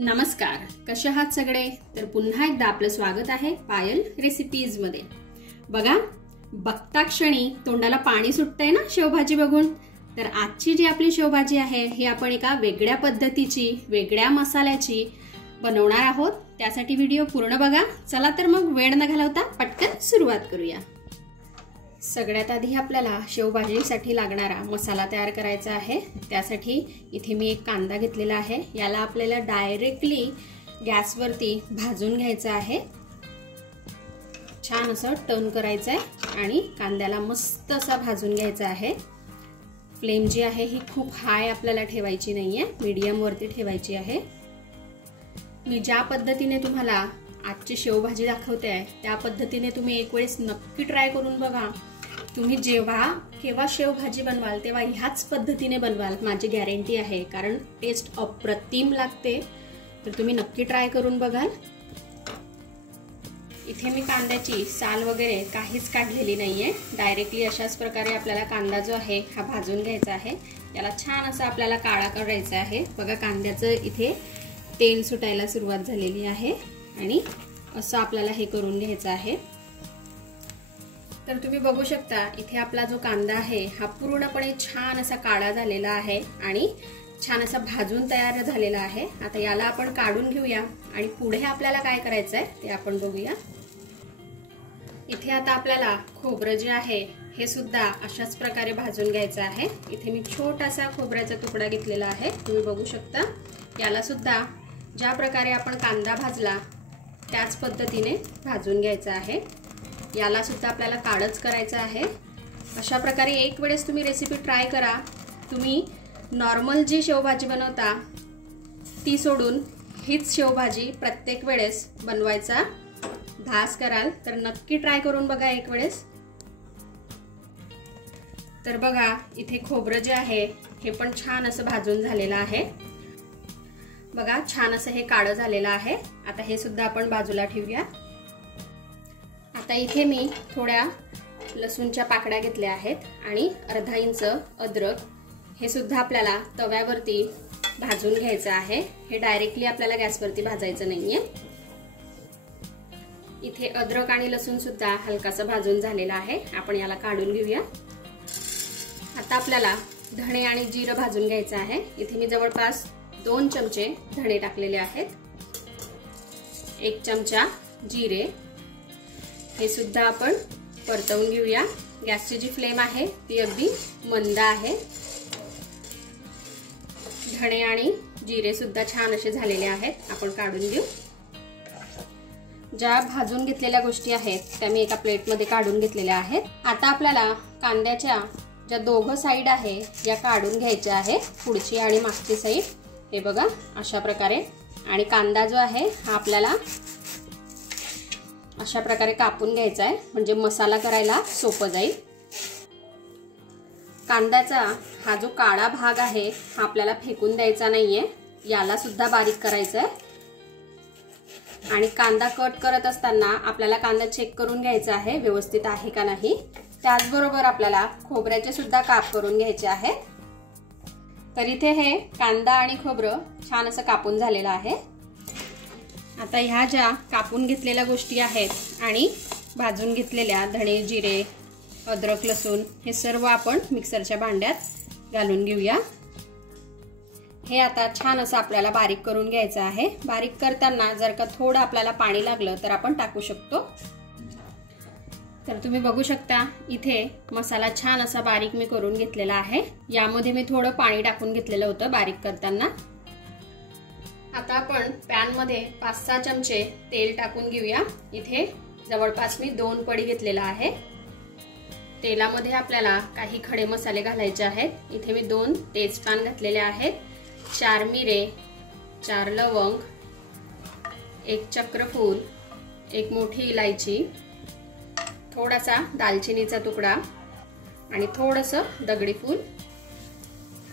नमस्कार, कसे आहात सगळे? तर पुन्हा एकदा आपलं स्वागत आहे पायल रेसिपीज मध्ये। बघा, बघता क्षणी तोंडाला पाणी सुटतंय ना शेवभाजी बघून। तर आजची जी आपली शेवभाजी आहे ही आपण एका वेगळ्या पद्धतीची, वेगळ्या मसाल्याची बनवणार आहोत। त्यासाठी व्हिडिओ पूर्ण बघा। चला तर मग वेळ न घालवता पटकन सुरुवात करूया। सगळ्यात आधी आपल्याला शेवभाजीसाठी लागणारा मसाला तयार करायचा आहे। त्यासाठी इथे मी एक कांदा घेतलेला आहे। याला आपल्याला डायरेक्टली गॅसवरती भाजून घ्यायचा आहे। छान असं टर्न करायचं आहे आणि कांद्याला मस्त असा भाजून घ्यायचा आहे। फ्लेम जी आहे ही खूप हाय आपल्याला ठेवायची नाहीये, मीडियम वरती ठेवायची आहे। मी ज्या पद्धतीने तुम्हाला आजची शेवभाजी दाखवते आहे त्या पद्धतीने तुम्ही एक वेळेस नक्की ट्राय करून बघा। तुम्ही जेव्हा केव्हा शेवभाजी बनवाल तेव्हा ह्याच पद्धतीने बनवाल, माझी गॅरंटी आहे। कारण टेस्ट अप्रतिम लागते। तर तुम्ही नक्की ट्राय करून बघाल। इथे मी कांद्याची साल वगैरे काहीच काढलेली नाहीये। डायरेक्टली अशाच प्रकारे आपल्याला कांदा जो आहे हा भाजून घ्यायचा आहे। याला छान असं आपल्याला काळा करायचा आहे। बघा, कांद्याचं इथे तेल सुटायला सुरुवात झालेली आहे आणि असं आपल्याला हे करून घ्यायचं आहे। तर तुम्ही बघू शकता इथे आपला जो कांदा आहे हा पूर्णपणे छान असा काळा झालेला आहे आणि छान असा भाजून तयार झालेला आहे। आता याला आपण काढून घेऊया आणि पुढे आपल्याला काय करायचं आहे ते आपण बघूया। इथे आता आपल्याला खोबरं जे आहे हे सुद्धा अशाच प्रकारे भाजून घ्यायचं आहे। इथे मी छोटासा खोबऱ्याचा तुकडा घेतलेला आहे, तुम्ही बघू शकता। याला सुद्धा ज्या प्रकारे आपण कांदा भाजला त्याच पद्धतीने भाजून घ्यायचा आहे। याला सुद्धा आपल्याला काळच करायचं आहे। अशा प्रकारे एक वेळेस तुम्ही रेसिपी ट्राय करा। तुम्ही नॉर्मल जी शेवभाजी बनवता ती सोडून हीच शेवभाजी प्रत्येक वेळेस बनवायचा धास कराल तर नक्की ट्राय करून बघा एक वेळेस। तर बघा, इथे खोबरं जे आहे हे पण छान असं भाजून झालेलं आहे। बघा, छान असं हे काळं झालेलं आहे। आता हे सुद्धा आपण बाजूला ठेवूया। आता इथे मी थोड्या लसूणच्या पाकळ्या घेतल्या आहेत आणि अर्धा इंच अद्रक हे सुद्धा आपल्याला तव्यावरती भाजून घ्यायचं आहे। हे डायरेक्टली आपल्याला गॅसवरती भाजायचं नाहीये। इथे अद्रक आणि लसूण सुद्धा हलकासा भाजून झालेला आहे। आपण याला काढून घेऊया। आता आपल्याला धणे आणि जिरं भाजून घ्यायचं आहे। इथे मी जवळपास 2 चमचे धणे टाकलेले आहेत, 1 चमचा जिरे हे सुद्धा आपण परतवून घेऊया। गॅसची जी फ्लेम आहे ती अगदी मंद आहे। धणे आणि जिरे सुद्धा छान असे झालेले आहेत, आपण काढून घेऊ। ज्या भाजून घेतलेल्या गोष्टी आहेत त्या मी एका प्लेटमध्ये काढून घेतलेल्या आहेत। आता आपल्याला कांद्याच्या ज्या दोघं साइड आहे या काढून घ्यायच्या आहे, पुढची आणि मागची साइड। हे बघा अशा प्रकारे। आणि कांदा जो आहे हा आपल्याला अशा प्रकारे कापून घ्यायचा आहे, म्हणजे मसाला करायला सोपं जाईल। कांद्याचा हा जो काळा भाग आहे हा आपल्याला फेकून द्यायचा नाहीये, याला सुद्धा बारीक करायचं आहे। आणि कांदा कट करत असताना आपल्याला कांदा चेक करून घ्यायचा आहे व्यवस्थित आहे का नाही। त्याचबरोबर आपल्याला खोबऱ्याचे सुद्धा काप करून घ्यायचे आहे। तर इथे हे कांदा आणि खोबरं छान असं कापून झालेलं आहे। आता ह्या ज्या कापून घेतलेल्या गोष्टी आहेत आणि भाजून घेतलेल्या धणे जिरे अद्रक लसूण हे सर्व आपण मिक्सरच्या भांड्यात घालून घेऊया। हे आता छान असं आपल्याला बारीक करून घ्यायचं आहे। बारीक करताना जर का थोडं आपल्याला पाणी लागलं तर आपण टाकू शकतो। तर तुम्ही बघू शकता इथे मसाला छान असा बारीक मी करून घेतलेला आहे। यामध्ये मी थोडं पाणी टाकून घेतलेलं होतं बारीक करताना। आता आपण पॅन मध्ये 5-6 चमचे तेल टाकून घेऊया। इथे जवळपास मी 2 पडी घेतलेला आहे। तेलामध्ये आपल्याला काही खडे मसाले घालायचे आहेत। इथे मी 2 तेजपान घातलेले आहेत, 4 मिरे, 4 लवंग, 1 चक्रफूल, 1 मोठी इलायची, थोडासा दालचिनीचा तुकडा आणि थोडंसं दगडी फूल।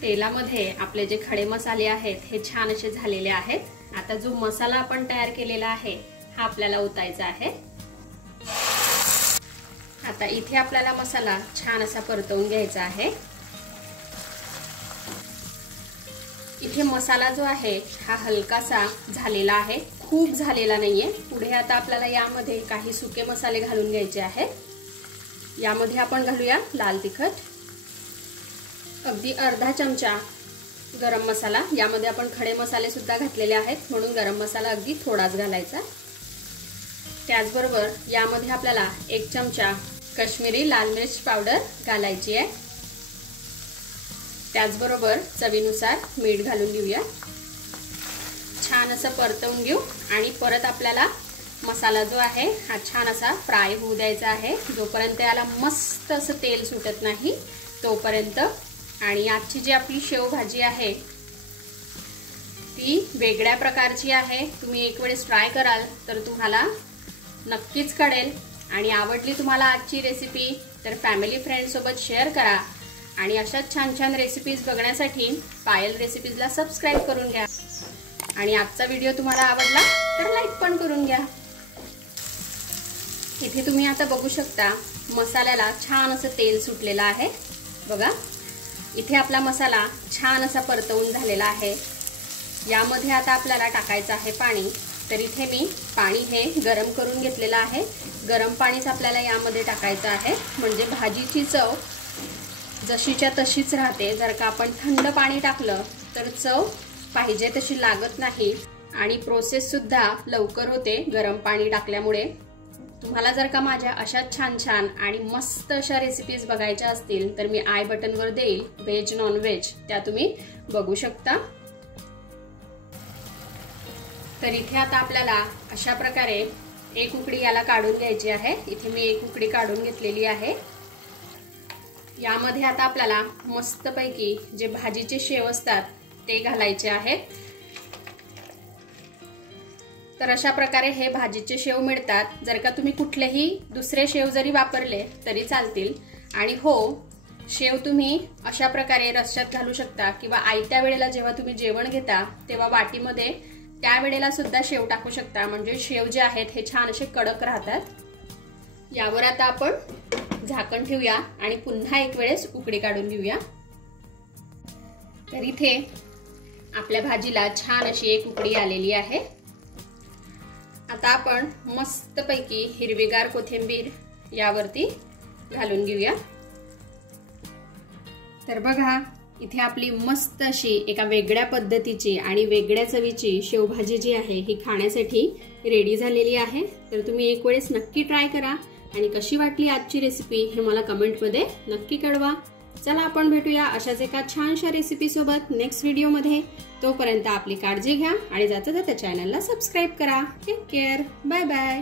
तेलामध्ये आपले जे खडे मसाले आहेत हे छान असे झालेले आहेत। आता जो मसाला आपण तयार केलेला आहे हा आपल्याला ओतायचा आहे। आता इथे आपल्याला मसाला छान असा परतवून घ्यायचा आहे। इथे इथे मसाला जो आहे हा हलकासा झालेला आहे, खूप झालेला नाहीये। पुढे आता आपल्याला यामध्ये काही सुके मसाले घालून घ्यायचे आहेत। यामध्ये आपण घालूया लाल तिखट, अगदी अर्धा चमचा गरम मसाला। यामध्ये आपण खडे मसाले सुद्धा घातलेले आहेत म्हणून गरम मसाला अगदी थोडाच घालायचा। त्याचबरोबर यामध्ये आपल्याला 1 चमचा काश्मीरी लाल मिर्च पावडर घालायची आहे। त्याचबरोबर चवीनुसार मीठ घालून घेऊया। छान असं परतवून घेऊ आणि परत आपल्याला मसाला जो आहे हा छान असा फ्राय होऊ द्यायचा आहे, जोपर्यंत याला मस्त असं तेल सुटत नाही तोपर्यंत। आणि आजची जी आपली शेव भाजी आहे ती वेगळ्या प्रकारची आहे। तुम्ही एक वेळेस ट्राय कराल तर तुम्हाला नक्कीच कळेल। आणि आवडली तुम्हाला आजची रेसिपी तर फॅमिली फ्रेंड सोबत शेअर करा। आणि अशाच छान छान रेसिपीज बघण्यासाठी पायल रेसिपीजला सबस्क्राइब करून घ्या। आणि आजचा व्हिडिओ तुम्हाला आवडला तर लाईक पण करून घ्या। इथे तुम्ही आता बघू शकता मसाल्याला छान असं तेल सुटलेलं आहे बघा। इथे आपला मसाला छान असा परतवून झालेला आहे। यामध्ये आता आपल्याला टाकायचं आहे पाणी। तर इथे मी पाणी हे गरम करून घेतलेलं आहे। गरम पाणीच आपल्याला यामध्ये टाकायचं आहे, म्हणजे भाजीची चव जशीच्या तशीच राहते। जर का आपण थंड पाणी टाकलं तर चव पाहिजे तशी लागत नाही आणि प्रोसेस सुद्धा लवकर होते गरम पाणी टाकल्यामुळे। तुम्हाला जर का माझ्या अशा छान छान आणि मस्त अशा रेसिपीज बघायच्या असतील तर मी आय बटनवर देईल, व्हेज नॉन व्हेज, त्या तुम्ही बघू शकता। तर इथे आता आपल्याला अशा प्रकारे 1 उकडी याला काढून घ्यायची आहे। इथे मी 1 उकडी काढून घेतलेली आहे। यामध्ये आता आपल्याला मस्तपैकी जे भाजीचे शेव असतात ते घालायचे आहेत। तर अशा प्रकारे हे भाजीचे शेव मिळतात। जर का तुम्ही कुठलेही दुसरे शेव जरी वापरले तरी चालतील। आणि हो, शेव तुम्ही अशा प्रकारे रश्श्यात घालू शकता किंवा आयत्या वेळेला जेव्हा तुम्ही जेवण घेता तेव्हा वाटीमध्ये त्यावेळेला सुद्धा शेव टाकू शकता, म्हणजे शेव जे आहेत हे छान असे कडक राहतात। यावर आता आपण झाकण ठेवूया आणि पुन्हा एक वेळेस उकडी काढून घेऊया। तर इथे आपल्या भाजीला छान अशी 1 उकडी आलेली आहे। आता आपण मस्तपैकी हिरवीगार कोथिंबीर यावरती घालून घेऊया। तर बघा इथे आपली मस्त अशी एका वेगळ्या पद्धतीची आणि वेगळ्या चवीची शेवभाजी जी आहे ही खाण्यासाठी रेडी झालेली आहे। तर तुम्ही एक वेळेस नक्की ट्राय करा आणि कशी वाटली आजची रेसिपी हे मला कमेंटमध्ये नक्की कळवा। चला आपण भेटूया अशाच एका छानशा रेसिपी सोबत नेक्स्ट व्हिडिओमध्ये। तोपर्यंत आपली काळजी घ्या आणि जाता जाता चॅनलला सबस्क्राइब करा। Take care, bye bye.